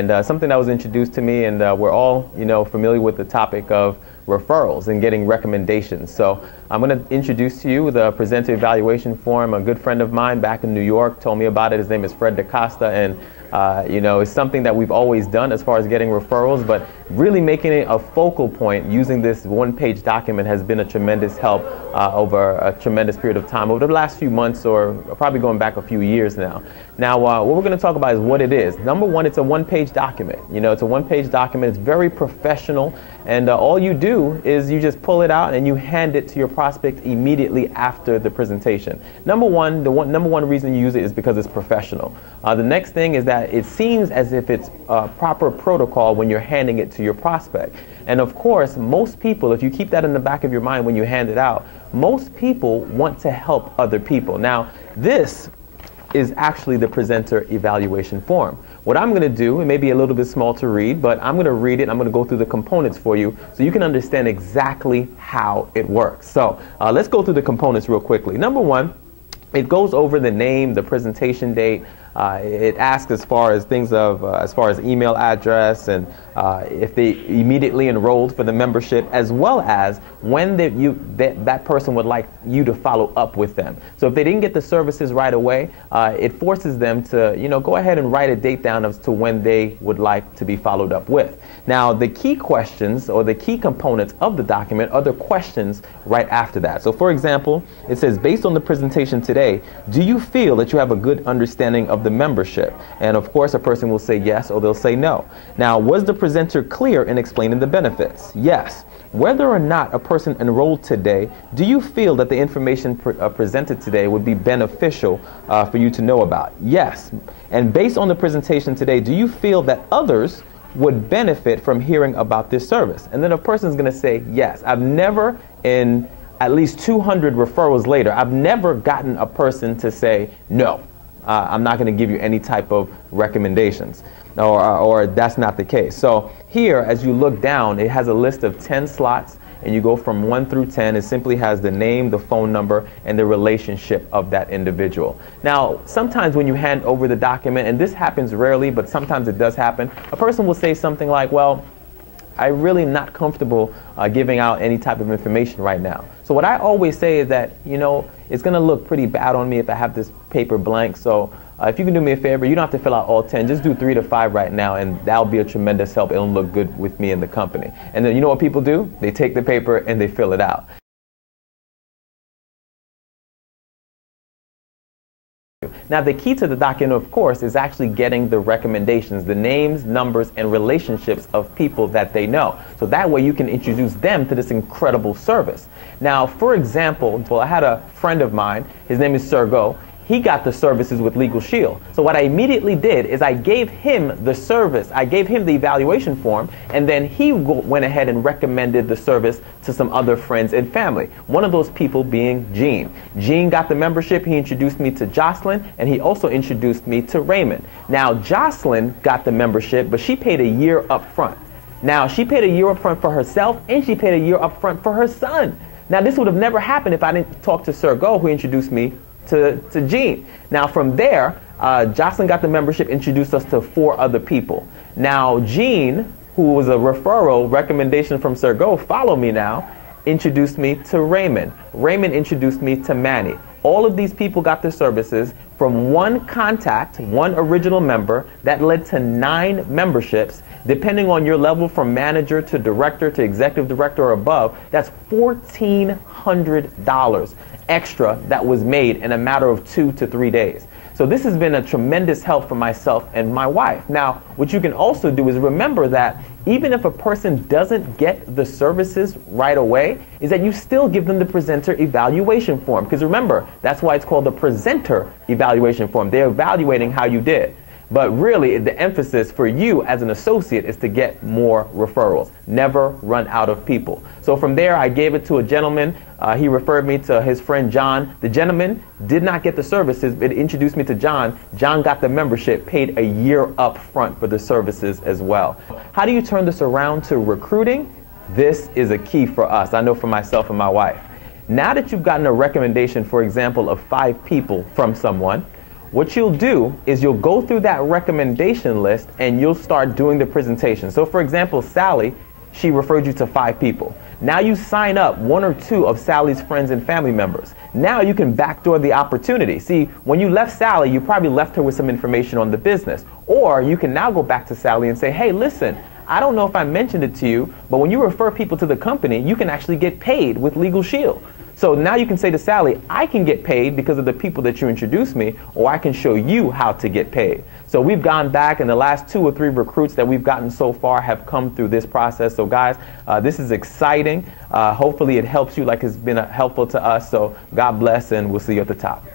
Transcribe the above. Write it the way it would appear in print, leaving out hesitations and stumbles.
And something that was introduced to me, and we're all, familiar with the topic of referrals and getting recommendations. So I'm going to introduce to you the presenter evaluation form. A good friend of mine back in New York told me about it. His name is Fred DaCosta, and it's something that we've always done as far as getting referrals, but really making it a focal point using this one-page document has been a tremendous help over a tremendous period of time, over the last few months, or probably going back a few years now. Now, what we're going to talk about is what it is. Number one, it's a one-page document. It's a one-page document. It's very professional, and all you do is you just pull it out and you hand it to your prospect immediately after the presentation. Number one, number one reason you use it is because it's professional. The next thing is that it seems as if it's proper protocol when you're handing it to your prospect. And of course, most people, if you keep that in the back of your mind when you hand it out, most people want to help other people. Now, this is actually the presenter evaluation form. What I'm going to do, it may be a little bit small to read, but I'm going to read it. I'm going to go through the components for you so you can understand exactly how it works. So let's go through the components real quickly. Number one, it goes over the name, the presentation date. It asks as far as things of, as far as email address and if they immediately enrolled for the membership, as well as when that person would like you to follow up with them. So if they didn't get the services right away, it forces them to, go ahead and write a date down as to when they would like to be followed up with. Now, the key questions or the key components of the document are the questions right after that. So for example, it says, based on the presentation today, do you feel that you have a good understanding of the membership? And of course, a person will say yes or they'll say no. Now, was the presenter clear in explaining the benefits? Yes. Whether or not a person enrolled today, do you feel that the information presented today would be beneficial for you to know about? Yes. And based on the presentation today, do you feel that others would benefit from hearing about this service? And then a person's going to say yes. I've never, in at least 200 referrals later, I've never gotten a person to say no. I'm not going to give you any type of recommendations, or that's not the case. So here, as you look down, it has a list of 10 slots, and you go from 1 through 10. It simply has the name, the phone number, and the relationship of that individual. Now, sometimes when you hand over the document, and this happens rarely, but sometimes it does happen, a person will say something like, well, I'm really not comfortable giving out any type of information right now. So what I always say is that, it's going to look pretty bad on me if I have this paper blank. So if you can do me a favor, you don't have to fill out all 10. Just do 3 to 5 right now, and that'll be a tremendous help. It'll look good with me and the company. And then you know what people do? They take the paper and they fill it out. Now, the key to the document, of course, is actually getting the recommendations, the names, numbers, and relationships of people that they know. So that way you can introduce them to this incredible service. Now, for example, I had a friend of mine, his name is Sergo. He got the services with Legal Shield. So what I immediately did is I gave him the service. I gave him the evaluation form, and then he went ahead and recommended the service to some other friends and family. One of those people being Gene. Gene got the membership. He introduced me to Jocelyn, and he also introduced me to Raymond. Now, Jocelyn got the membership, but she paid a year up front. Now, she paid a year up front for herself, and she paid a year up front for her son. Now, this would have never happened if I didn't talk to Sergo, who introduced me to Gene. Now from there, Jocelyn got the membership, introduced us to 4 other people. Now Gene, who was a referral recommendation from Sergo, follow me now, introduced me to Raymond. Raymond introduced me to Manny. All of these people got their services from one contact, one original member, that led to 9 memberships. Depending on your level from manager to director to executive director or above, that's $1,400 extra that was made in a matter of 2 to 3 days. So this has been a tremendous help for myself and my wife. Now, what you can also do is remember that even if a person doesn't get the services right away, is that you still give them the presenter evaluation form. Because remember, that's why it's called the presenter evaluation form. They're evaluating how you did. But really, the emphasis for you as an associate is to get more referrals. Never run out of people. So from there, I gave it to a gentleman. He referred me to his friend John. The gentleman did not get the services, but introduced me to John. John got the membership, paid a year up front for the services as well. How do you turn this around to recruiting? This is a key for us. I know for myself and my wife. Now that you've gotten a recommendation, for example, of 5 people from someone, what you'll do is you'll go through that recommendation list and you'll start doing the presentation. So for example, Sally, she referred you to 5 people. Now you sign up 1 or 2 of Sally's friends and family members. Now you can backdoor the opportunity. See, when you left Sally, you probably left her with some information on the business. Or you can now go back to Sally and say, hey, listen, I don't know if I mentioned it to you, but when you refer people to the company, you can actually get paid with Legal Shield. So now you can say to Sally, I can get paid because of the people that you introduced me, or I can show you how to get paid. So we've gone back, and the last 2 or 3 recruits that we've gotten so far have come through this process. So guys, this is exciting. Hopefully it helps you like it's been helpful to us. So God bless, and we'll see you at the top.